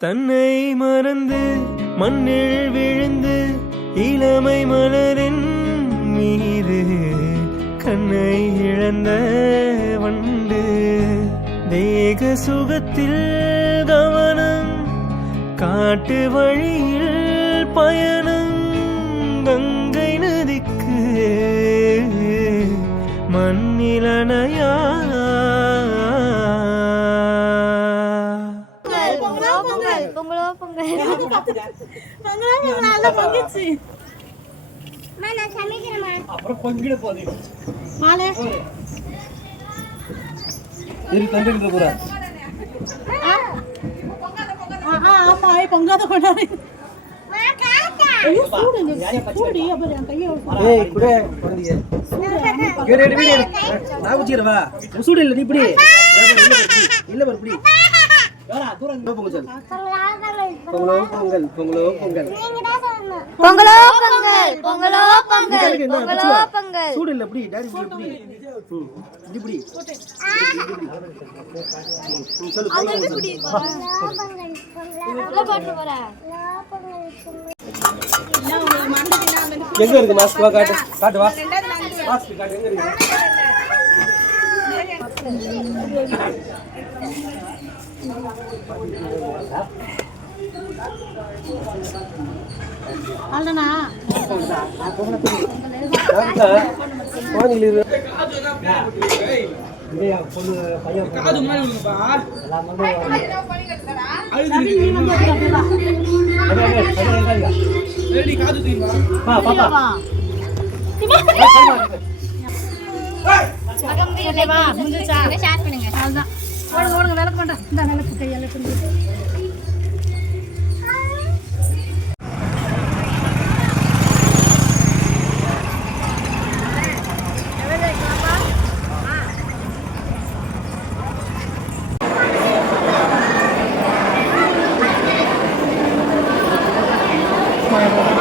தன்னை மறந்து மண்ணில் விழுந்து இளமை மலரின் மீது கண்ணை இழந்த வண்டு தேக சுகத்தில் கவனம் காட்டு வழியில் பயணம் கங்கை நதிக்கு மண்ணிலனையா அப்புறம் பொங்கிட போகுது மாலே இரு தண்டிட்டு போற ஆமா பொங்காத கொண்டாடி ஏய் குடே குடங்க ஏறு ஏறு வீடு நான் வச்சிரவா சூடு இல்ல நீ இப்படி இல்ல பாரு இப்படி யாரா தூரம் பொங்கல் சொல்லு பொங்கலோ பொங்கல் பொங்கலோ பொங்கல் பொங்கலோ பொங்கல் பொங்கலோ பொங்கல் பொங்கலோ பொங்கல் சூடு இல்ல இப்படி டாடி இப்படி இப்படி சொல்லு பொங்கல் பாட்டு போற எங்க இருக்கு மாஸ்க் வா காட்டு காட்டு வா மாஸ்க் காட்டு எங்க இருக்கு அல்லனா கோயிலில் இல்லையா பொண்ணு பையன் காது முன்னாடி விடுங்கப்பா எல்லாம் வந்து ரெடி காது தூக்கிமா பா பாப்பா வா முடிஞ்சா ஷேர் பண்ணுங்க அவ்வளவுதான் ஓடுங்க ஓடுங்க விளக்கு கொண்டா இந்த விளக்கு கையால கொண்டு Bye.